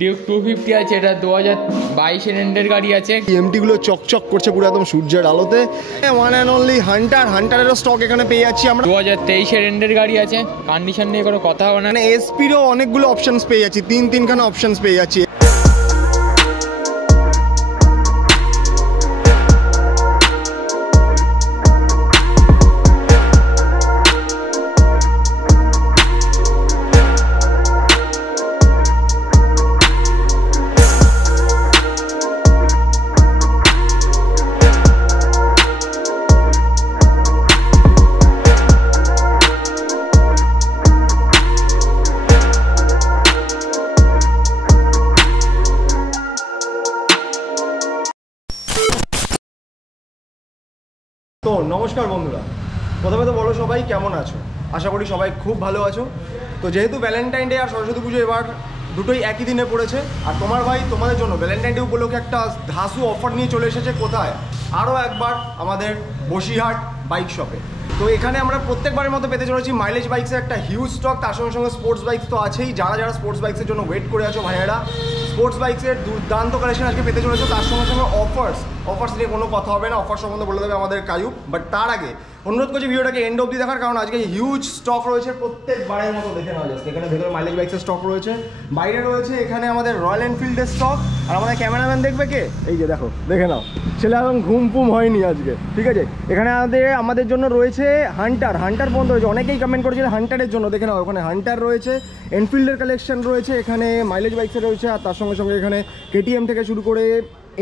Duke 250 আছে, এটা 2022 এর গাড়ি আছে। এমটি গুলো চকচক করছে পুরো একদম সূর্যের আলোতে। ওয়ান অ্যান্ড অনলি হান্টারেরও স্টক এখানে পেয়ে যাচ্ছি আমরা। 2023 এর গাড়ি আছে, কন্ডিশন নিয়ে কোনো কথা হবে না। মানে এসপিরও অনেকগুলো অপশনস পেয়ে যাচ্ছি, তিনখানা অপশনস পেয়ে যাচ্ছি। তো নমস্কার বন্ধুরা, প্রথমে তো বলো সবাই কেমন আছো? আশা করি সবাই খুব ভালো আছো। তো যেহেতু ভ্যালেন্টাইন ডে আর সরস্বতী পুজো এবার দুটোই একই দিনে পড়েছে, আর তোমার ভাই তোমাদের জন্য ভ্যালেন্টাইন ডে উপলক্ষে একটা ধাসু অফার নিয়ে চলে এসেছে। কোথায়? আরও একবার আমাদের বসিরহাট বাইক শপে। তো এখানে আমরা প্রত্যেকবারের মতো পেতে চলেছি মাইলেজ বাইকসের একটা হিউজ স্টক, তার সঙ্গে সঙ্গে স্পোর্টস বাইকস তো আছেই। যারা স্পোর্টস বাইকসের জন্য ওয়েট করে আছো ভাইয়েরা, স্পোর্টস বাইকসের দুর্দান্ত কালেকশন আজকে পেতে চলেছে। তার সঙ্গে সঙ্গে অফার্স নিয়ে কোনো কথা হবে না, অফার সম্বন্ধে বলে দেবে আমাদের কায়ুব। বাট তার আগে অনুরোধ করছি ভিডিওটাকে এন্ড অবধি দেখার, কারণ আজকে হিউজ স্টক রয়েছে প্রত্যেকবারের মতো। দেখে নেওয়া যাচ্ছে এখানে ভেতরে মাইলেজ বাইকসের স্টক রয়েছে, বাইরে রয়েছে এখানে আমাদের রয়্যাল এনফিল্ডের স্টক। আর আমাদের ক্যামেরাম্যান দেখবে কে? এই যে দেখো, দেখে নাও, ছেলে এখন ঘুম হয়নি আজকে, ঠিক আছে। এখানে আমাদের জন্য রয়েছে হান্টার পর্যন্ত রয়েছে। অনেকেই কমেন্ট করেছে হান্টারের জন্য, দেখে নাও ওখানে হান্টার রয়েছে, এনফিল্ডের কালেকশন রয়েছে, এখানে মাইলেজ বাইকসের রয়েছে। আর তার সঙ্গে সঙ্গে এখানে কেটিএম থেকে শুরু করে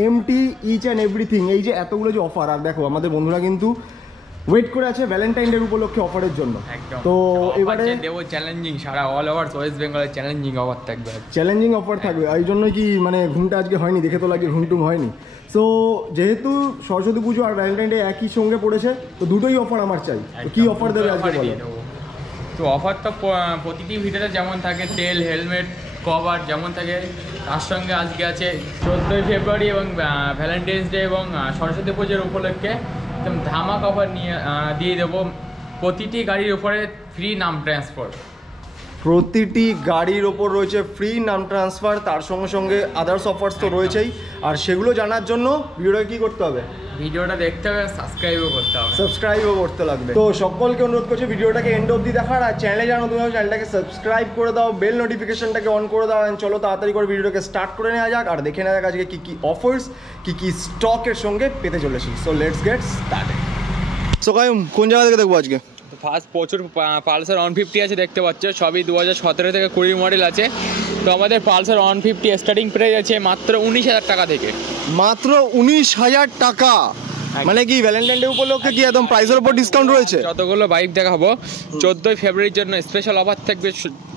এমটি, ইচ অ্যান্ড এভরিথিং। এই যে এতগুলো যে অফার, আর দেখো আমাদের বন্ধুরা কিন্তু ওয়েট করে আছে ভ্যালেন্টাইন ডে উপলক্ষে অফারের জন্য। তো এবারে দেবো চ্যালেঞ্জিং, সারা অল ওভার ওয়েস্ট বেঙ্গলের চ্যালেঞ্জিং অফার থাকবে। চ্যালেঞ্জিং অফার থাকবে, এই জন্যই কি মানে ঘুমটা আজকে হয়নি, দেখে তো লাগে ঘুমটুম হয়নি। সো যেহেতু সরস্বতী পুজো আর ভ্যালেন্টাইন ডে একই সঙ্গে পড়েছে, তো দুটোই অফার আমার চাই। তো কি অফার দেবে আজকে বলো? তো অফার তো প্রতিটি ভিডিওতে যেমন থাকে, তেল, হেলমেট, কভার যেমন থাকে, তার সঙ্গে আজকে আছে 14ই ফেব্রুয়ারি এবং ভ্যালেন্টাইন্স ডে এবং সরস্বতী পুজোর উপলক্ষে একদম ধামাক অফার দিয়ে দেবো। প্রতিটি গাড়ির উপরে ফ্রি নাম ট্রান্সফার। প্রতিটি গাড়ির ওপর রয়েছে ফ্রি নাম ট্রান্সফার, তার সঙ্গে সঙ্গে আদার্স অফার্স তো রয়েছেই। আর সেগুলো জানার জন্য ভিডিওটা কি করতে হবে? ভিডিওটা দেখতে হবে, সাবস্ক্রাইবও করতে লাগবে। তো সকলকে অনুরোধ করছি ভিডিওটাকে এন্ড অবধি দেখার। আর চ্যানেলে জানো তুমি চ্যানেলটাকে সাবস্ক্রাইব করে দাও, বেল নোটিফিকেশনটাকে অন করে দাও। চলো তাড়াতাড়ি করে ভিডিওটাকে স্টার্ট করে নেওয়া যাক, আর দেখে নেওয়া যাক আজকে কী অফার্স, কী স্টকের সঙ্গে পেতে চলেছি। So let's get started. So Kayum, কোন জায়গা থেকে দেখবো আজকে? ফার্স্ট প্রচুর পালসার 150 আছে, দেখতে পাচ্ছ সবই 2017 থেকে 20 মডেল আছে। তো আমাদের পালসার 150 স্টার্টিং প্রাইস আছে মাত্র 19,000 টাকা থেকে। মাত্র 19,000 টাকা? মানে কি ভ্যালেন্টাইন ডে উপলক্ষে কি একদম প্রাইসের উপর ডিসকাউন্ট রয়েছে? যতগুলো বাইক দেখাবো 14ই ফেব্রুয়ারির জন্য স্পেশাল অফার থাকবে।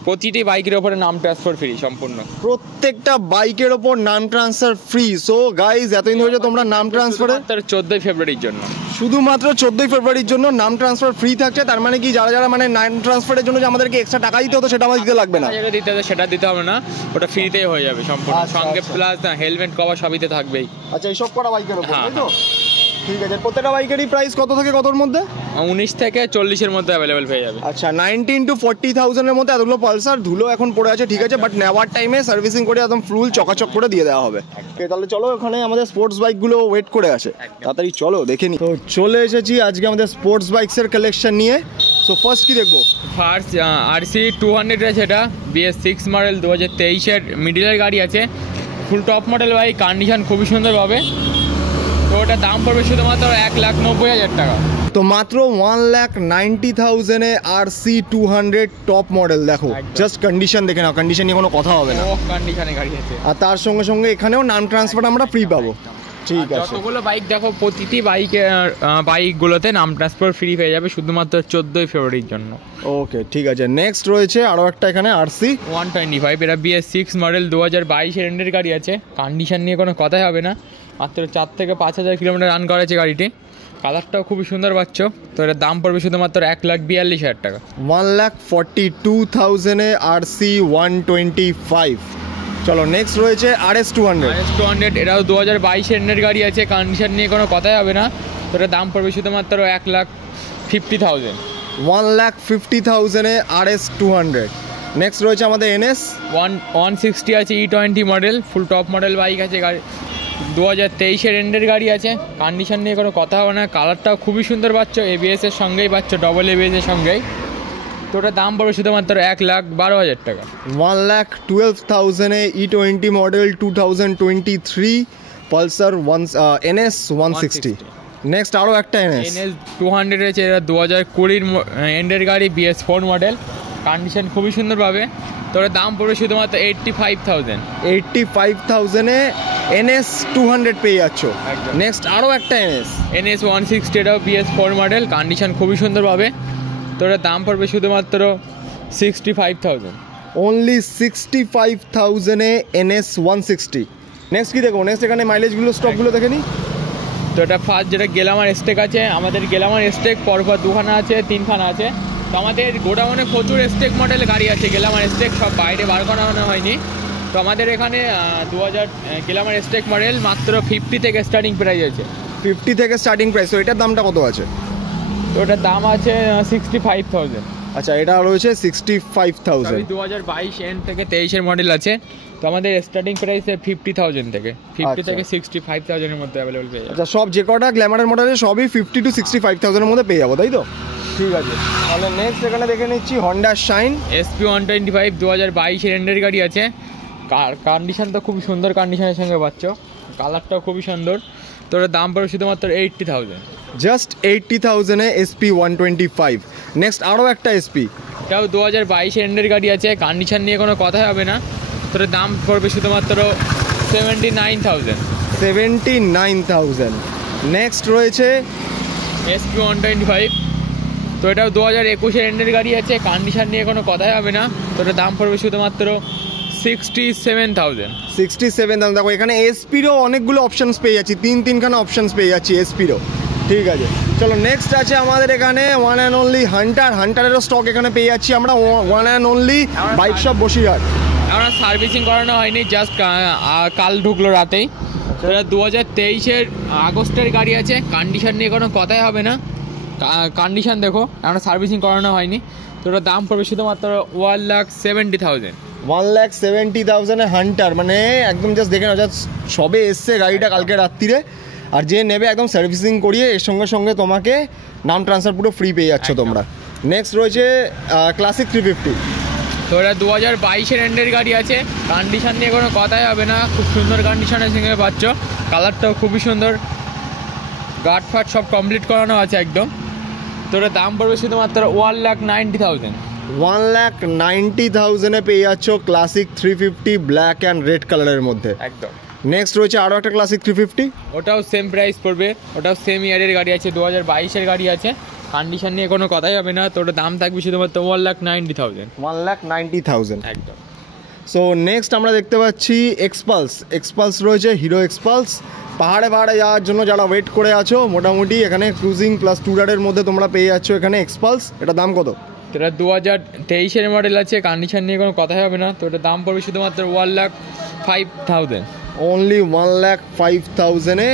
প্রতিটি বাইকের ওপরে নাম ট্রান্সফার ফ্রি সম্পূর্ণ। প্রত্যেকটা বাইকের ওপর নাম ট্রান্সফার ফ্রি। সো গাইজ, এতদিন ধরে তোমরা নাম ট্রান্সফারে 14ই ফেব্রুয়ারির জন্য, শুধুমাত্র 14ই ফেব্রুয়ারির জন্য নাম ট্রান্সফার ফ্রি থাকছে। তার মানে কি যারা মানে নাম ট্রান্সফারের জন্য যে আমাদেরকে এক্সট্রা টাকা দিতে হতো, সেটা আমাদের দিতে লাগবে না। সেটা দিতে হবে না, ওটা ফ্রিতেই হয়ে যাবে সম্পূর্ণ। সঙ্গে প্লাস হেলমেট, কভার সবইতে থাকবেই। আচ্ছা, এইসব করা বাইকের ওপর, তাই তো? ঠিক আছে। প্রত্যেকটা বাইকেরই প্রাইস কত থেকে কতর মধ্যে? 19 থেকে 40-এর মধ্যে অ্যাভেলেবেল পেয়ে যাবে। আচ্ছা, 19 to 40,000 এর মধ্যে এতগুলো পালসার। ধুলো এখন পড়ে আছে, ঠিক আছে, বাট নেওয়ার টাইমে সার্ভিসিং করে একদম ফুল চকাচক করে দিয়ে দেওয়া হবে। তাহলে চলো, ওখানে আমাদের স্পোর্টস বাইকগুলো ওয়েট করে আছে, তাড়াতাড়ি চলো দেখে নি। তো চলে এসেছি আজকে আমাদের স্পোর্টস বাইকসের কালেকশন নিয়ে। সো ফার্স্ট কি দেখবো? ফার্স্ট RC 200 আছে, এটা BS6 মডেল 2023-এর মিডিলের গাড়ি আছে। ফুল টপ মডেল বাইক, কন্ডিশন খুবই সুন্দর পাবে। তো ওটার দাম পড়বে শুধুমাত্র 1,90,000 টাকা। তো মাত্র 1,90,000-এ RC 200 টপ মডেল। দেখো জাস্ট কন্ডিশন দেখে নাও, কন্ডিশন নিয়ে কোনো কথা হবে না, কন্ডিশনে গাড়ি আছে। আর তার সঙ্গে সঙ্গে এখানেও নাম ট্রান্সফার আমরা ফ্রি পাবো। ঠিক আছে, যতগুলো বাইক দেখো প্রতিটি বাইকগুলোতে নাম ট্রান্সফার ফ্রি হয়ে যাবে শুধুমাত্র 14ই ফেব্রুয়ারির জন্য। ওকে, ঠিক আছে। নেক্সট রয়েছে আরও একটা এখানে RC 125, এটা BS6 মডেল 2022-এর এন্ডের গাড়ি আছে। কন্ডিশন নিয়ে কোনো কথাই হবে না, মাত্র 4 থেকে 5,000 কিলোমিটার রান করেছে গাড়িটি। কালারটাও খুবই সুন্দর পাচ্ছ। তো এটার দাম পড়বে শুধুমাত্র 1,42,000 টাকা। 1,42,000-এ RC 125। চলো নেক্সট রয়েছে RS 200। এটাও 2022-এর এন্ডের গাড়ি আছে, কন্ডিশন নিয়ে কোনো কথাই হবে না। তো এটার দাম পড়বে শুধুমাত্র 1,50,000। 1,50,000-এ RS 200। নেক্সট রয়েছে আমাদের এনএস 160 আছে E20 model, full top model bike আছে। গাড়ি 2023-এর এন্ডের গাড়ি আছে, কন্ডিশন নিয়ে কোনো কথা হবে না। কালারটাও খুবই সুন্দর পাচ্ছ, এবিএসের সঙ্গেই পাচ্ছ, ডবল এবিএসের সঙ্গেই। তো ওটার দাম পড়বে শুধুমাত্র 1,12,000 টাকা। 1,12,000 E20 model 2023 Pulsar NS 160। Next আরও একটা NS 200 রয়েছে, এটা 2020-র এন্ডের গাড়ি, BS4 মডেল, কন্ডিশন খুবই সুন্দর পাবে। তো ওটার দাম পড়বে শুধুমাত্র 85,000। 85,000-এ NS 200 পেয়ে যাচ্ছ। নেক্সট আরও একটা NS 160, এটাও BS4 মডেল, কন্ডিশন খুবই সুন্দর পাবে। তো ওটার দাম পড়বে শুধুমাত্র 65,000। Only 65,000-এ NS 160। নেক্সট কি দেখো? নেক্সট এখানে মাইলেজগুলো স্টকগুলো দেখে নিই। তো এটা ফার্স্ট যেটা গেলামার স্টেক আছে, আমাদের গেলামার স্টেক পরপর 2খানা আছে, 3খানা আছে। তো আমাদের গোডাউনে প্রচুর স্টেক মডেল গাড়ি আছে, গেলামার স্টেক সব বাইরে বার করানো হয়নি। তো আমাদের এখানে 2000 গেলামার স্টেক মডেল মাত্র 50 থেকে স্টার্টিং প্রাইস আছে। 50 থেকে স্টার্টিং প্রাইস। তো এটার দামটা কত আছে? তো ওটার দাম আছে 65,000। আচ্ছা, এটা রয়েছে 65,000। 2022 এন্ড থেকে 23-এর মডেল আছে। তো আমাদের স্টার্টিং প্রাইস 50,000 থেকে 50 থেকে 65,000-এর মধ্যে অ্যাভেলেবল পেয়ে যাবে। আচ্ছা, সব যে কটা গ্ল্যামারের মডেল আছে সবই 50 to 65,000-এর মধ্যে পেয়ে যাবো, তাই তো? ঠিক আছে, তাহলে নেক্সট এখানে দেখে নিচ্ছি হন্ডা শাইন SP 125 2022-এর এন্ডের গাড়ি আছে। কন্ডিশন তো খুবই সুন্দর, কন্ডিশনের সঙ্গে পাচ্ছ, কালারটাও খুবই সুন্দর। তো ওটার দাম পড়ে শুধুমাত্র 80,000। Just 80,000-এ SP 125। নেক্সট আরও একটা SP, এটাও 2022-এর এন্ডের গাড়ি আছে, কন্ডিশন নিয়ে কোনো কথাই হবে না। তো ওটার দাম পড়বে শুধুমাত্র 79,000। 79,000। নেক্সট রয়েছে SP 125। তো এটাও 2021-এর এন্ডের গাড়ি আছে, কন্ডিশন নিয়ে কোনো কথাই হবে না। তো ওটার দাম পড়বে শুধুমাত্র 67,000। 67,000। দেখো এখানে এসপিরও অনেকগুলো অপশানস পেয়ে যাচ্ছি, তিনখানা অপশানস পেয়ে যাচ্ছি এসপিরও। ঠিক আছে, চলো নেক্সট আছে আমাদের এখানে ওয়ান অ্যান্ড অনলি হান্টারেরও স্টক এখানে পেয়ে যাচ্ছি আমরা, one and only bike shop Basirhat. আমরা সার্ভিসিং করানো হয়নি, জাস্ট কাল ঢুকলো রাতেই। তো এটা 2023-এর আগস্টের গাড়ি আছে, কন্ডিশন নিয়ে কোনো কথাই হবে না। কন্ডিশন দেখো, আমরা সার্ভিসিং করানো হয়নি। তো ওটার দাম পড়বে শুধুমাত্র 1,70,000। 1,70,000-এ হান্টার, মানে একদম জাস্ট দেখে নাও, জাস্ট সবে এসছে গাড়িটা কালকে রাত্রিরে। আর যে নেবে একদম সার্ভিসিং করিয়ে এর সঙ্গে সঙ্গে তোমাকে নাম ট্রান্সফার পুরো ফ্রি পেয়ে যাচ্ছ তোমরা। নেক্সট রয়েছে ক্লাসিক 350। তো এটা 2022-এর এন্ডের গাড়ি আছে, কন্ডিশন নিয়ে কোনো কথাই হবে না, খুব সুন্দর কন্ডিশনের সঙ্গে পাচ্ছ, কালারটাও খুবই সুন্দর, গার্ড ফাট সব কমপ্লিট করানো আছে একদম। তো এটার দাম পড়বে শুধুমাত্র 1,90,000। 1,90,000-এ পেয়ে যাচ্ছ ক্লাসিক 350 ব্ল্যাক অ্যান্ড রেড কালারের মধ্যে একদম। নেক্সট রয়েছে আরও একটা ক্লাসিক 350, ওটাও সেম প্রাইস পড়বে, ওটাও সেম ইয়ারের গাড়ি আছে, 2022-এর গাড়ি আছে, কন্ডিশন নিয়ে কোনো কথাই হবে না। তো ওটার দাম থাকবে শুধুমাত্র 1,90,000। 1,90,000 একদম। সো নেক্সট আমরা দেখতে পাচ্ছি এক্সপালস রয়েছে, হিরো এক্সপালস। পাহাড়ে যাওয়ার জন্য যারা ওয়েট করে আছো, মোটামুটি এখানে ক্রুজিং প্লাস টুরারের মধ্যে তোমরা পেয়ে যাচ্ছ এখানে এক্সপালস। এটার দাম কত? এটা 2023-এর মডেল আছে, কন্ডিশন নিয়ে কোনো কথাই হবে না। তো এটার দাম পড়বে শুধুমাত্র 1,05,000। অনলি 1,05,000-এ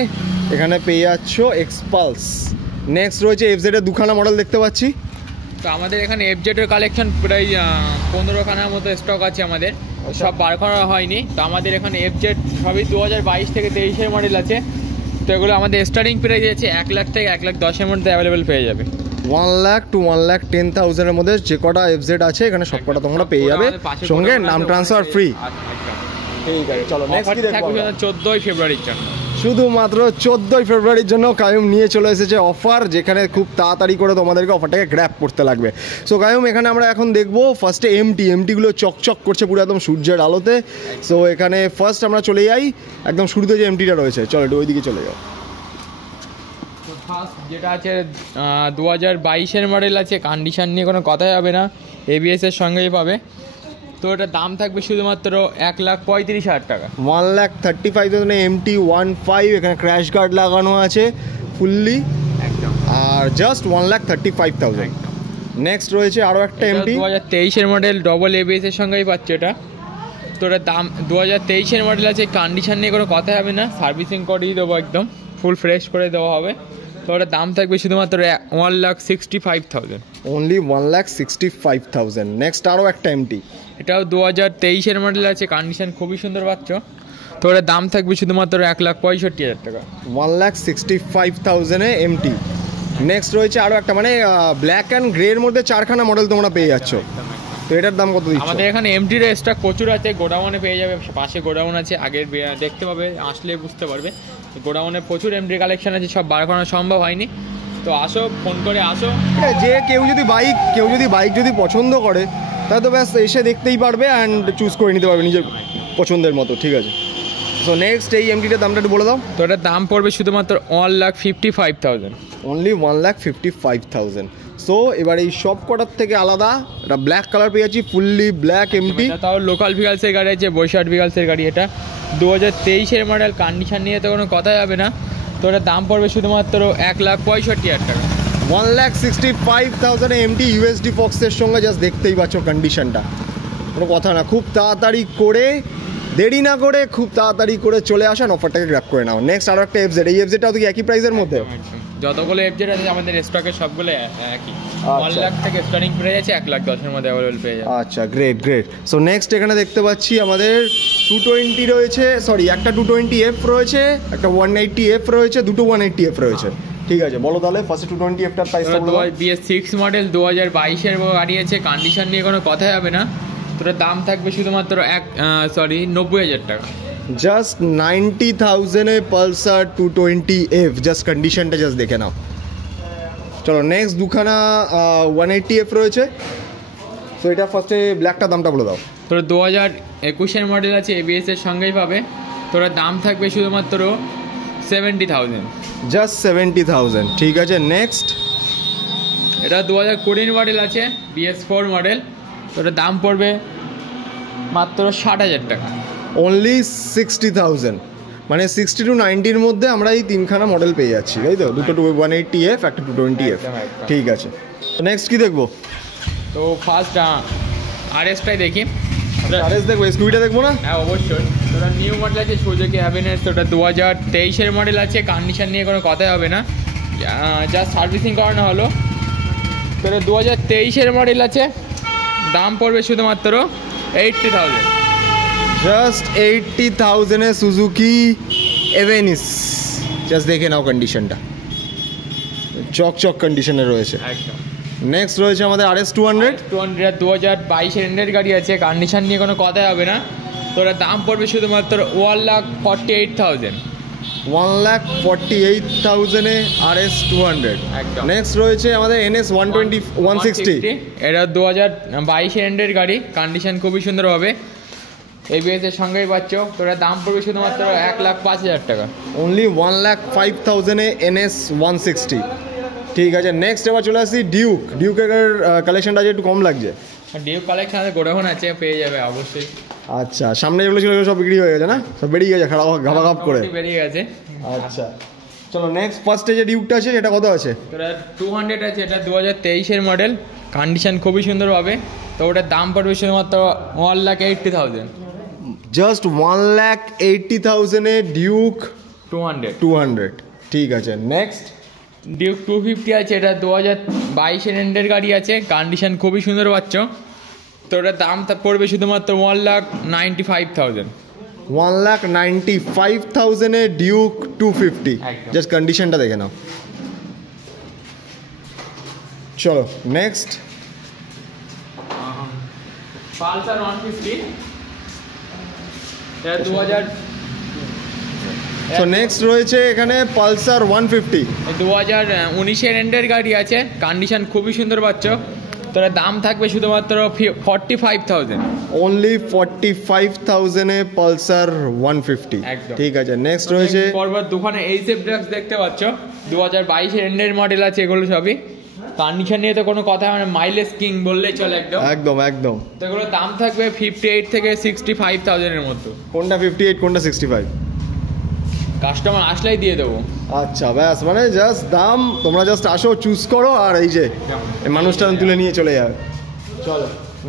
এখানে পেয়ে যাচ্ছ এক্সপালস। নেক্সট রয়েছে এফজেডের দুখানা মডেল দেখতে পাচ্ছি। তো আমাদের এখানে এফজেডের কালেকশন প্রায় 15খানার মতো স্টক আছে আমাদের, সব বার করা হয়নি। তো আমাদের এখানে এফজেড সবই 2022 থেকে 23-এর মডেল আছে। তো এগুলো আমাদের স্টার্টিং প্রাইস আছে 1 লাখ থেকে 1,10,000-এর মধ্যে অ্যাভেলেবেল পেয়ে যাবে। 1 লাখ টু 1,10,000-এর মধ্যে যে কটা এফজেড আছে এখানে সব কটা তোমরা পেয়ে যাবে, সঙ্গে নাম ট্রান্সফার ফ্রি। ঠিক আছে, চলো নেক্সট কি দেখবো? 14ই ফেব্রুয়ারির জন্য, শুধুমাত্র 14ই ফেব্রুয়ারির জন্য কায়ুম নিয়ে চলে এসেছে অফার, যেখানে খুব তাড়াতাড়ি করে তোমাদেরকে অফারটাকে গ্র্যাব করতে লাগবে। সো কায়ুম এখানে আমরা এখন দেখবো ফার্স্টে এমটিগুলো চকচক করছে পুরো একদম সূর্যের আলোতে। সো এখানে ফার্স্ট আমরা চলে যাই, একদম শুরুতে যে এমটিটা রয়েছে, চলো একটু ওইদিকে চলে যাও। ফার্স্ট যেটা আছে 2022-এর মডেল আছে, কন্ডিশন নিয়ে কোনো কথাই হবে না, এবিএসের সঙ্গেই পাবে। তো এটার দাম থাকবে শুধুমাত্র 1,35,000 টাকা। 1,35,000-এ MT-15, এখানে ক্র্যাশ গার্ড লাগানো আছে ফুললি একদম, আর জাস্ট 1,35,000। নেক্সট রয়েছে আরও একটা এমটি 2023-এর মডেল, ডবল এবিএসের সঙ্গেই পাচ্ছে এটা। তো এটার দাম 2023-এর মডেল আছে, কন্ডিশন নিয়ে কোনো কথাই হবে না, সার্ভিসিং করিয়ে দেবো, একদম ফুল ফ্রেশ করে দেওয়া হবে। তো ওটার দাম থাকবে শুধুমাত্র 1,65,000। অনলি 1,65,000। নেক্সট আরও একটা এটাও 2023-এর মডেল আছে, কন্ডিশন খুবই সুন্দর পাচ্ছ। তো ওটার দাম থাকবে শুধুমাত্র 1,65,000 টাকা। 1,65,000 এমটি। নেক্সট রয়েছে আরও একটা, মানে ব্ল্যাক অ্যান্ড গ্রের মধ্যে 4খানা মডেল তোমরা পেয়ে যাচ্ছ। তো এটার দাম কত দিচ্ছ? আমাদের এখানে এমটির স্টক প্রচুর আছে, গোডাউনে পেয়ে যাবে, পাশে গোডাউন আছে, আগের দেখতে পাবে, আসলে বুঝতে পারবে। গোডাউনে প্রচুর এমটি কালেকশন আছে, সব বার করানো সম্ভব হয়নি। তো আসো, ফোন করে আসো। যে কেউ যদি বাইক যদি পছন্দ করে তাহলে তো ব্যাস এসে দেখতেই পারবে অ্যান্ড চুজ করে নিতে পারবে নিজের পছন্দের মতো, ঠিক আছে। সো নেক্সট এই এমটিটার দামটা একটু বলে দাও। তো এটার দাম পড়বে শুধুমাত্র 1,55,000। অনলি 1,55,000। সো এবার এই সব কটার থেকে আলাদা এটা ব্ল্যাক কালার পেয়ে যাচ্ছি, ফুললি ব্ল্যাক এমটি। তাও লোকাল ভিগালসের গাড়ি আছে, 62 ভিগালসের গাড়ি। এটা 2023-এর মডেল, কন্ডিশন নিয়ে তো কোনো কথা যাবে না। তো এটার দাম পড়বে শুধুমাত্র 1,65,000 টাকা। 1,65,000 এমটি ইউএসডি ফক্সের সঙ্গে, জাস্ট দেখতেই পাচ্ছ কন্ডিশনটা, কোনো কথা না। খুব তাড়াতাড়ি করে, দেরি না করে, খুব তাড়াতাড়ি করে চলে আসেন, অফারটাকে গ্র্যাব করে নাও। নেক্সট আরও একটা এফজেড, এই এফজেডটাও তো কি একই প্রাইসের মধ্যে? যতগুলো এফজেড আছে আমাদের স্টকে সবগুলো একই, 1 লাখ থেকে স্টার্টিং প্রাইস আছে, 1,10,000-এর মধ্যে অ্যাভেলেবল পেয়ে যাবে। আচ্ছা, গ্রেট। সো নেক্সট এখানে দেখতে পাচ্ছি আমাদের 220 রয়েছে, সরি একটা 220F রয়েছে, একটা 180F রয়েছে, দুটো 180F রয়েছে। ঠিক আছে, বলো তাহলে ফার্স্টে 220Fটার প্রাইসটা বলো। BS6 মডেল 2022-এর গাড়ি আছে, কন্ডিশন নিয়ে কোনো কথা হবে না। তোর দাম থাকবে শুধুমাত্র 90,000 টাকা। জাস্ট 90,000-এ পালসার 220F, জাস্ট কন্ডিশনটা জাস্ট দেখে নাও। চলো নেক্সট দুখানা 180F রয়েছে। তো এটা ফার্স্টে ব্ল্যাকটা দামটা বলে দাও। তোর 2021-এর মডেল আছে, ABS-এর সঙ্গেই পাবে। তোর দাম থাকবে শুধুমাত্র 70,000। জাস্ট 70,000, ঠিক আছে। নেক্সট এটা 2020 মডেল আছে, BS4 মডেল। তোর দাম পড়বে মাত্র 60,000 টাকা। অনলি 60,000, মানে 60 to 90-র মধ্যে আমরা এই তিনখানা মডেল পেয়ে যাচ্ছি, তাই তো? দুটো 180F, একটা 220F। ঠিক আছে, নেক্সট কি দেখবো? তো ফার্স্ট RS-টাই দেখি। RS দেখবো, স্কুটিটা দেখবো না? হ্যাঁ অবশ্যই। তোরা নিউ মডেল আছে সুজুকি হ্যাপিনেস, ওটা 2023-এর মডেল আছে, কন্ডিশন নিয়ে কোনো কথাই হবে না, জাস্ট সার্ভিসিং করানো হলো। তোরা 2023-এর মডেল আছে, দাম পড়বে শুধুমাত্র 80,000। জাস্ট 80,000-এ সুজুকি এভেনিস, জাস্ট দেখে নাও কন্ডিশনটা, চকচক কন্ডিশনে রয়েছে একদম। নেক্সট রয়েছে আমাদের RS 200। 2022-এর এন্ডের গাড়ি আছে, কন্ডিশন নিয়ে কোনো কথাই হবে না। তোরা দাম পড়বে শুধুমাত্র 1,48,000। 1,48,000-এ RS 200। একদম। নেক্সট রয়েছে আমাদের NS 160। এটা 2022-এর এন্ডের গাড়ি, কন্ডিশন খুবই সুন্দর হবে, ABS-এর সঙ্গেই পাচ্ছ। তোরা দাম পড়বে শুধুমাত্র 1,05,000 টাকা। অনলি 1,05,000-এ NS 160। ঠিক আছে, নেক্সট এবার চলে আসছি ডিউকের কালেকশনটা একটু কম লাগছে। ডিউক কালেকশন আছে, গোডাউন আছে, পেয়ে যাবে অবশ্যই। আচ্ছা, সামনে যেগুলো ছিল সব বিক্রি হয়ে গেছে না? সব বেরিয়ে গেছে ঘাপ করে বেরিয়ে গেছে। আচ্ছা চলো নেক্সট ফার্স্টে যে ডিউকটা আছে এটা কত আছে? তোরা 200 আছে, এটা 2023-এর মডেল, কন্ডিশন খুবই সুন্দর হবে। তো ওটার দাম পড়বে শুধুমাত্র 1,80,000। জাস্ট 1,80,000-এ ডিউক 200। ঠিক আছে, নেক্সট ডিউক 250 আছে, এটা 2022-এর এন্ডের গাড়ি আছে, কন্ডিশন খুবই সুন্দর পাচ্ছ। তো ওটার দাম পড়বে শুধুমাত্র 1,95,000। 1,95,000-এ ডিউক 250, জাস্ট কন্ডিশনটা দেখে নাও। চলো নেক্সট পালসার 150, এটা 2000। সো নেক্সট রয়েছে এখানে পালসার 150। 2019-এর এন্ডের গাড়ি আছে, কন্ডিশন খুবই সুন্দর পাচ্ছ। তোর দাম থাকবে শুধুমাত্র 45,000। অনলি 45,000-এ পালসার 150। ঠিক আছে, নেক্সট রয়েছে পরপর দোকানে এইচএফ ড্রাগস দেখতে পাচ্ছ, 2022-এর এন্ডের মডেল আছে, এগুলো সবই কন্ডিশন নিয়ে তো কোনো কথা, মানে মাইলেজ কিং বললেই চলে একদম। তো এগুলোর দাম থাকবে 58 থেকে 65,000-এর মধ্যে। কোনটা 58, কোনটা 65? কাস্টমার আসলেই দিয়ে দেবো। আচ্ছা ব্যাস, মানে জাস্ট দাম তোমরা জাস্ট আসো, চুজ করো, আর এই যে মানুষটা তুলে নিয়ে চলে যাবে। চলো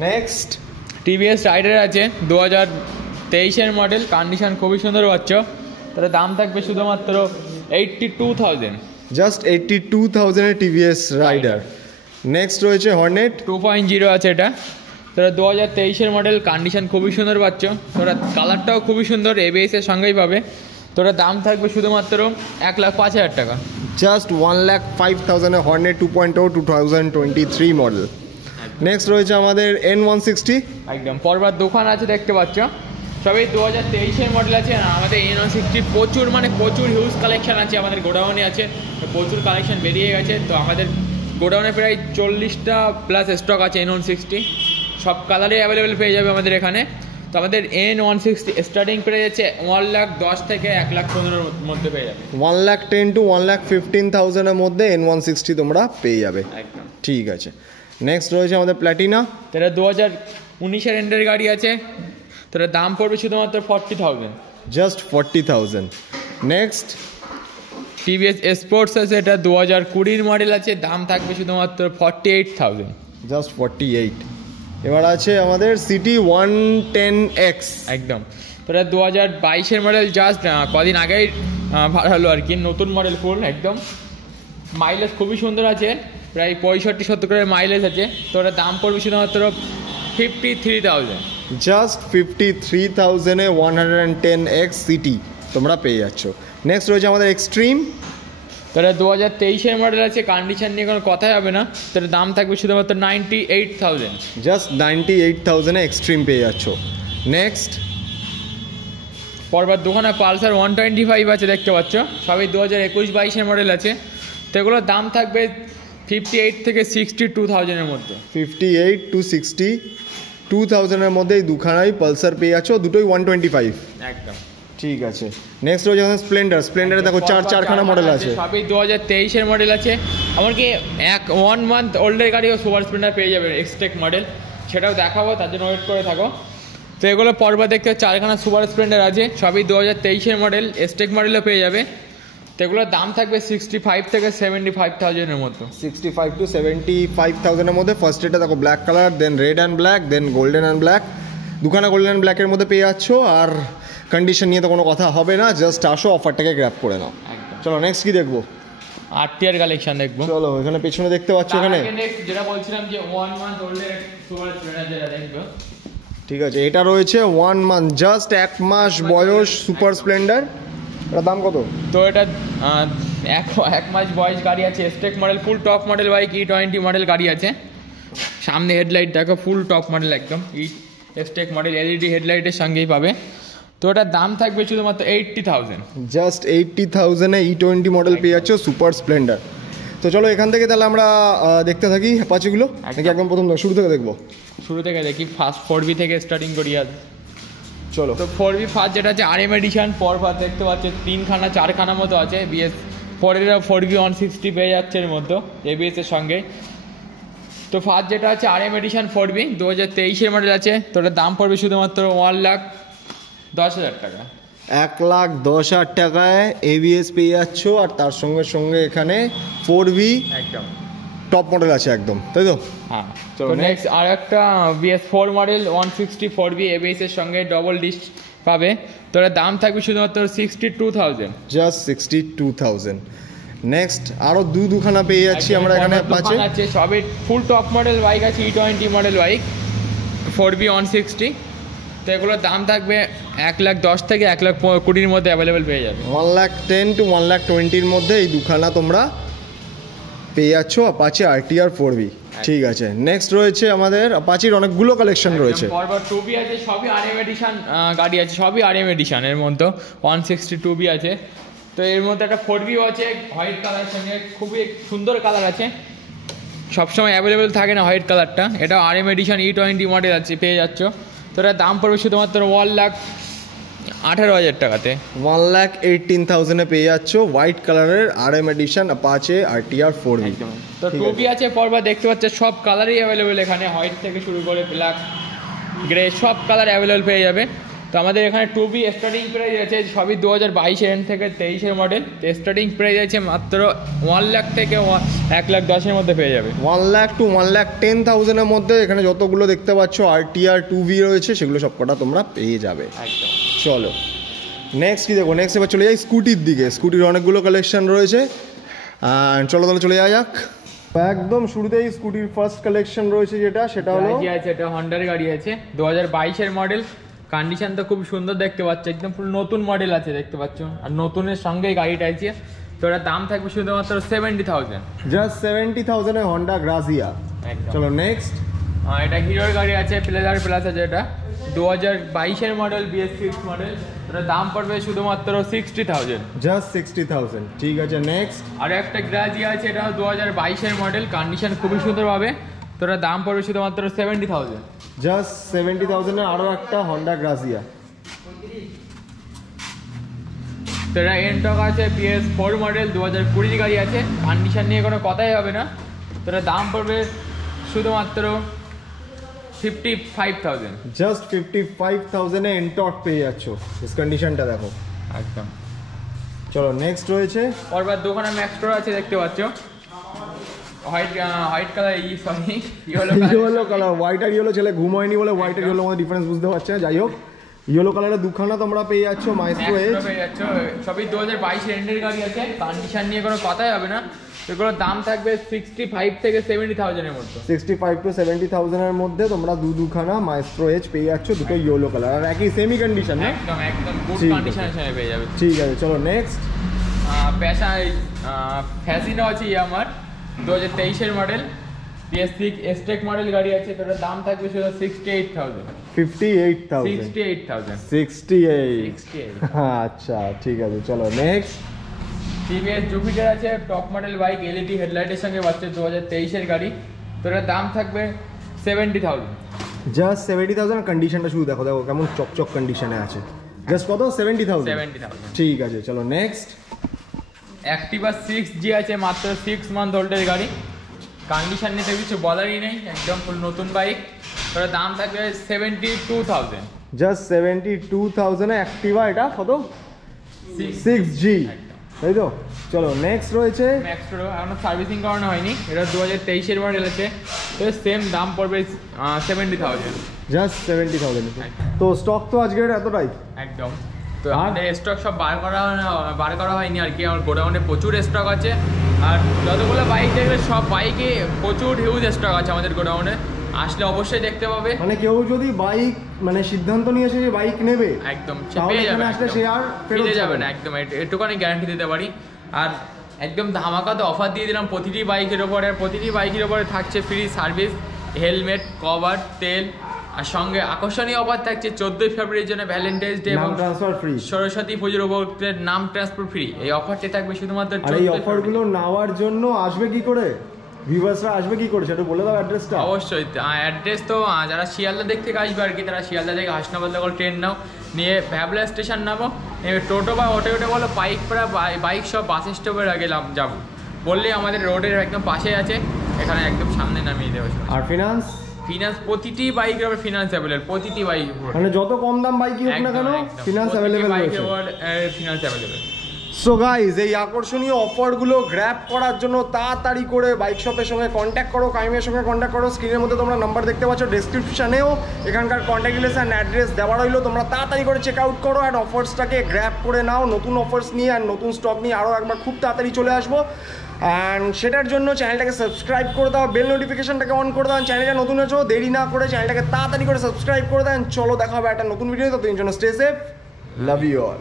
নেক্সট TVS রাইডার আছে, 2023-এর মডেল, কন্ডিশন খুবই সুন্দর পাচ্ছ। তার দাম থাকবে শুধুমাত্র 82,000। জাস্ট 82,000-এ TVS রাইডার। নেক্সট রয়েছে হর্নেট 2.0 আছে, এটা তোরা 2023-এর মডেল, কন্ডিশন খুবই সুন্দর পাচ্ছ। তোরা কালারটাও খুবই সুন্দর, এবিএসের সঙ্গেই পাবে। তোরা দাম থাকবে শুধুমাত্র 1,05,000 টাকা। Just 1,05,000 Hornet 2.0 2023 model. নেক্সট রয়েছে আমাদের N160। একদম পরবার দোকান আছে দেখতে পাচ্ছ, সবই 2023-এর মডেল আছে। আর আমাদের N160 প্রচুর মানে প্রচুর হিউজ কালেকশন আছে, আমাদের গোডাউনে আছে, প্রচুর কালেকশন বেরিয়ে গেছে। তো আমাদের গোডাউনে প্রায় 40টা প্লাস স্টক আছে N160, সব কালারে অ্যাভেলেবেল পেয়ে যাবে আমাদের এখানে। তো আমাদের N160 স্টার্টিং প্রাইস আছে 1,10,000 থেকে 1,15,000 মধ্যে পেয়ে যাবে। 1,10,000 to 1,15,000 মধ্যে N160 তোমরা পেয়ে যাবে। একদম ঠিক আছে। নেক্সট রয়েছে আমাদের প্ল্যাটিনা। তারা 2019-এর এন্ডের গাড়ি আছে, তার দাম পড়বে শুধুমাত্র 40,000। জাস্ট 40,000। নেক্সট টিভিএস স্পোর্টস আছে, এটা 2020-এর মডেল আছে, দাম থাকবে শুধুমাত্র 48,000। জাস্ট 48। এবার আছে আমাদের সিটি 110X। একদম তোরা 2022-এর মডেল, জাস্ট কদিন আগেই ভাড়ালো আর কি, নতুন মডেল ফুল একদম। মাইলেজ খুবই সুন্দর আছে, প্রায় 65-70 করে মাইলেজ আছে। তোরা দাম পড়বে শুধুমাত্র 53,000। জাস্ট 53,000-এ 110X সিটি তোমরা পেয়ে যাচ্ছ। নেক্সট রয়েছে আমাদের এক্সট্রিম। তারা 2023-এর মডেল আছে, কন্ডিশন নিয়ে কোনো কথাই হবে না। তার দাম থাকবে শুধুমাত্র 98,000। জাস্ট 98,000-এ এক্সট্রিম পেয়ে যাচ্ছ। নেক্সট পরবার দোকানে পালসার 125 আছে দেখতে পাচ্ছ, সবই 2021-22-এর মডেল আছে। তো এগুলোর দাম থাকবে 58 থেকে 62,000-এর মধ্যে। 58 to 62,000-এর মধ্যে এই দুখানাই পালসার পেয়ে যাচ্ছ, দুটোই 125। একদম ঠিক আছে। নেক্সট রয়েছে আমাদের স্প্লেন্ডার। স্প্লেন্ডারে দেখো চারখানা মডেল আছে, সবই 2023-এর মডেল আছে। এমনকি 1 মান্থ ওল্ডের গাড়িও সুপার স্প্লেন্ডার পেয়ে যাবে, এক্সটেক মডেল, সেটাও দেখাবো, তার জন্য ওয়েট করে থাকো। তো এগুলো পরবার দেখতে 4খানা সুপার স্প্লেন্ডার আছে, সবই 2023-এর মডেল, এক্সটেক মডেলও পেয়ে যাবে। তো এগুলোর দাম থাকবে 65 থেকে 75,000-এর মধ্যে। 65 to 75,000-এর মধ্যে। ফার্স্ট এটা দেখো black colour, then red and black, then golden and black. দুখানা গোল্ডেন অ্যান্ড ব্ল্যাকের মধ্যে পেয়ে যাচ্ছ। আর কন্ডিশন নিয়ে তো কোনো কথা হবে না, জাস্ট আসো অফারটাকে গ্র্যাব করে নাও। চলো নেক্সট কি দেখবো? আরটিআর কালেকশন দেখবো। চলো এখানে পেছনে দেখতে পাচ্ছ, এখানে যেটা বলছিলাম যে 1 মান্থ ওল্ডের সুপার স্প্লেন্ডার যেটা দেখবো। ঠিক আছে, এটা রয়েছে 1 মান্থ, জাস্ট 1 মাস বয়স সুপার স্প্লেন্ডার। এটার দাম কত? তো এটা এক মাস বয়স গাড়ি আছে, স্টেক model, full top model bike, E20 model গাড়ি আছে। সামনে হেডলাইট দেখো, ফুল টপ মডেল একদম, স্টেক মডেল, এলইডি হেডলাইটের সঙ্গেই পাবে। তো এটার দাম থাকবে শুধুমাত্র 80,000। জাস্ট 80,000-এ E20 মডেল পেয়ে যাচ্ছ সুপার স্প্লেন্ডার। তো চলো এখান থেকে তাহলে আমরা দেখতে থাকি অ্যাপাচিগুলো, নাকি একদম প্রথম শুরু থেকে দেখবো? শুরু থেকে দেখি, ফার্স্ট 4B থেকে স্টার্টিং করি আজ। চলো। তো 4B ফার্স্ট যেটা আছে RM এডিশন, পরপর দেখতে পাচ্ছ 4খানা মতো আছে। BS 4B 160 পেয়ে যাচ্ছে এর মধ্যে, ABS এর সঙ্গে। তো ফার্স্ট যেটা আছে RM এডিশন 4B 2023-এর মডেল আছে। তো এটার দাম পড়বে শুধুমাত্র 1,10,000 টাকা। 1,10,000 টাকায় ABS পেয়ে যাচ্ছ, আর তার সঙ্গে সঙ্গে এখানে 4B একদম টপ মডেল আছে একদম, তাই তো? হ্যাঁ। চলো তো নেক্সট আর একটা BS 4 মডেল 160 4B ABS এর সঙ্গে ডবল ডিস্ক পাবে। তো এর দাম থাকবে শুধুমাত্র 62,000। জাস্ট 62,000। নেক্সট আরও দুখানা পেয়ে যাচ্ছি আমরা এখানে আছে, সবই ফুল টপ মডেল বাইক আছে, E20 মডেল বাইক 4B 160। তো এগুলোর দাম থাকবে 1,10,000 থেকে 1,20,000-এর মধ্যে অ্যাভেলেবেল পেয়ে যাবে। 1,10,000 to 1,20,000-এর মধ্যে এই দুখানা তোমরা পেয়ে যাচ্ছ অ্যাপাচি RTR 4B। ঠিক আছে। নেক্সট রয়েছে আমাদের অ্যাপাচির অনেকগুলো কালেকশন রয়েছে। পরপর 2B আছে, সবই RM এডিশন গাড়ি আছে, সবই RM এডিশন। এর মধ্যে 160 2B আছে। তো এর মধ্যে একটা 4Bও আছে হোয়াইট কালারের সঙ্গে, খুবই সুন্দর কালার আছে, সবসময় অ্যাভেলেবেল থাকে না হোয়াইট কালারটা। এটা RM এডিশন E20 মডেল আছে, পেয়ে যাচ্ছ। তো এটার দাম পড়বে শুধুমাত্র 1,18,000 টাকাতে। 1,18,000-এ পেয়ে যাচ্ছ হোয়াইট কালারের RM addition Apache RTR 4B। তো 2B আছে, পরবার দেখতে পাচ্ছ সব কালারই অ্যাভেলেবেল এখানে, হোয়াইট থেকে শুরু করে ব্ল্যাক, গ্রে, সব কালার অ্যাভেলেবেল পেয়ে যাবে। তো আমাদের এখানে 2B স্টার্টিং প্রাইস আছে, সবই 2022-এর থেকে 23-এর মডেল। তো স্টার্টিং প্রাইস আছে মাত্র 1,00,000 থেকে 1,10,000-এর মধ্যে পেয়ে যাবে। 1,00,000 to 1,10,000-এর মধ্যে এখানে যতগুলো দেখতে পাচ্ছ RTR 2B রয়েছে, সেগুলো সবকটা তোমরা পেয়ে যাবে। একদম। চলো নেক্সট কি দেখো? নেক্সট এবার চলে যাই স্কুটির দিকে। স্কুটির অনেকগুলো কালেকশন রয়েছে, চলো তাহলে চলে যাওয়া যাক। একদম শুরুতেই স্কুটির ফার্স্ট কালেকশন রয়েছে যেটা, সেটা হলো গাড়ি আছে, এটা হন্ডার গাড়ি আছে 2022-এর মডেল। কন্ডিশন তো খুব সুন্দর দেখতে পাচ্ছ, একদম পুরো নতুন মডেল আছে দেখতে পাচ্ছ, আর নতুনের সঙ্গে গাড়িটা আছে। তো এটার দাম থাকবে শুধুমাত্র 70,000, জাস্ট 70,000 এ হন্ডা গ্রাজিয়া। একদম। চলো নেক্সট। এটা হিরোর গাড়ি আছে, প্লেজার প্লাস আছে, এটা 2022-এর মডেল, BS6 মডেল। এটার দাম পড়বে শুধুমাত্র 60,000, জাস্ট 60,000। ঠিক আছে নেক্সট। আর একটা গ্রাজিয়া আছে, এটা 2022-এর মডেল, কন্ডিশন খুবই সুন্দর পাবে। তো এটার দাম পড়বে শুধুমাত্র 70,000, জাস্ট 70,000 এর আরো একটা হন্ডা গ্রাজিয়া। তো এটা এনটক আছে, PS4 মডেল, 2020 গাড়ি আছে, কন্ডিশন নিয়ে কোনো কথাই হবে না। তো এটার দাম পড়বে শুধুমাত্র 55,000, জাস্ট 55,000 এ এনটর্ক পেয়ে যাচ্ছ। ইস কন্ডিশনটা দেখো একদম। চলো নেক্সট রয়েছে। পরবার দোকানে ম্যাক্সট্রো আছে দেখতে পাচ্ছ, white colour, sorry yellow colour. White আর ইয়েলো, ছেলে ঘুম হয়নি বলে হোয়াইট আর ইয়েলো মধ্যে ডিফারেন্স বুঝতে পারছে না। যাই হোক, ইয়েলো কালারের দুখানা তোমরা পেয়ে যাচ্ছ মাইস্ট্রো এজ। পেয়ে যাচ্ছ, সবই 2022 এন্ডের গাড়ি আছে, কন্ডিশন নিয়ে কোনো কথাই হবে না। এগুলোর দাম থাকবে 65 থেকে 70,000 এর মধ্যে। 65 to 70,000 এর মধ্যে তোমরা দুখানা মাইস্ট্রো এজ পেয়ে যাচ্ছ, দুটো ইয়েলো কালার, আর একই সেমি কন্ডিশন। একদম একদম গুড কন্ডিশনের সঙ্গে পেয়ে যাবে। ঠিক আছে চলো নেক্সট। ফ্যাসিনো আছে আমার 2023-এর মডেল, PS6 এসটেক মডেল গাড়ি আছে। তো এটার দাম থাকবে শুধু 68,000, 58,000। 68। আচ্ছা ঠিক আছে চলো নেক্সট। TVS জুপিটার আছে, টপ মডেল বাইক, LED হেডলাইটের সঙ্গে পাচ্ছে, 2023-এর গাড়ি। তো এটার দাম থাকবে 70,000, জাস্ট 70,000। কন্ডিশনটা শুধু দেখো, দেখো কেমন চকচক কন্ডিশনে আছে। জাস্ট কত? 70,000। ঠিক আছে চলো নেক্সট। অ্যাক্টিভা 6G আছে, মাত্র 6 মান্থ ওল্ডের গাড়ি, কন্ডিশন নিতে কিছু বলারই নেই, একদম ফুল নতুন বাইক। ওটার দাম থাকবে 72,000, জাস্ট 72,000 এ অ্যাক্টিভা। এটা কত? 6G, তাই তো? চলো নেক্সট রয়েছে ম্যাক্সট্রো, এখনো সার্ভিসিং করানো হয়নি, এটা 2023-এর মডেল আছে। তো সেম দাম পড়বে 70,000, জাস্ট 70,000। তো স্টক তো আজকের এতটাই একদম। তো আমাদের স্টক সব বার করা হয়নি আর কি, আমার গোডাউনে প্রচুর স্টক আছে। আর যতগুলো বাইক দেখবে সব বাইকে প্রচুর হিউজ স্টক আছে আমাদের গোডাউনে, আসলে অবশ্যই দেখতে পাবে। মানে কেউ যদি বাইক মানে সিদ্ধান্ত নিয়েছে যে বাইক নেবে, একদম পেয়ে যাবে, আসলে সে আর ফিরে যাবে না, একদম এটুকুনি গ্যারান্টি দিতে পারি। আর একদম ধামাকা তো অফার দিয়ে দিলাম প্রতিটি বাইকের ওপরে, আর প্রতিটি বাইকের ওপরে থাকছে ফ্রি সার্ভিস, হেলমেট, কভার, তেল, আর সঙ্গে আকর্ষণীয় অফার থাকছে 14 ফেব্রুয়ারির জন্য ভ্যালেন্টাইন্স ডে এবং ট্রান্সফার ফ্রি, সরস্বতী পুজোর উপলক্ষে নাম ট্রান্সফার ফ্রি। এই অফারটি থাকবে শুধুমাত্র। আর এই অফারগুলো নেওয়ার জন্য আসবে কি করে, ভিউয়ার্সরা আসবে কি করে সেটা বলে দাও অ্যাড্রেসটা। অবশ্যই অ্যাড্রেস তো যারা শিয়ালদা দিক থেকে আসবে আর কি, তারা শিয়ালদা থেকে হাসনাবাদ লোকাল ট্রেন নাও, নিয়ে ভ্যাবলা স্টেশন নামো, টোটো বা অটো বলো, বাইক সব বাস স্টপের আগে যাবো বললে আমাদের রোডের একদম পাশে আছে, এখানে একদম সামনে নামিয়ে দেওয়া। আর ফিনান্স প্রতিটি বাইকের উপর ফিনান্স অ্যাভেলেবল, প্রতিটি বাইক, মানে যত কম দাম বাইকই হোক না কেন ফিনান্স অ্যাভেলেবল রয়েছে। Finance available. সো গাইজ, এই আকর্ষণীয় অফারগুলো গ্র্যাব করার জন্য তাড়াতাড়ি করে বাইক শপের সঙ্গে কন্ট্যাক্ট করো, কাইমের সঙ্গে কন্ট্যাক্ট করো। স্ক্রিনের মধ্যে তোমরা নাম্বার দেখতে পাচ্ছ, ডেসক্রিপশানেও এখানকার কন্ট্যাক্ট ডিটেলস অ্যান্ড অ্যাড্রেস দেওয়া রইলো। তোমরা তাড়াতাড়ি করে চেক আউট করো অ্যান্ড অফার্সটাকে গ্র্যাব করে নাও। নতুন অফার্স নিয়ে আর নতুন স্টক নিয়ে আরও একবার খুব তাড়াতাড়ি চলে আসবো। অ্যান্ড সেটার জন্য চ্যানেলটাকে সাবস্ক্রাইব করে দাও, বেল নোটিফিকেশনটাকে অন করে দাও। চ্যানেলটা নতুন আছো, দেরি না করে চ্যানেলটাকে তাড়াতাড়ি করে সাবস্ক্রাইব করে দেন। চলো দেখা হবে একটা নতুন ভিডিও, ততদিন জন্য stay safe, love you all.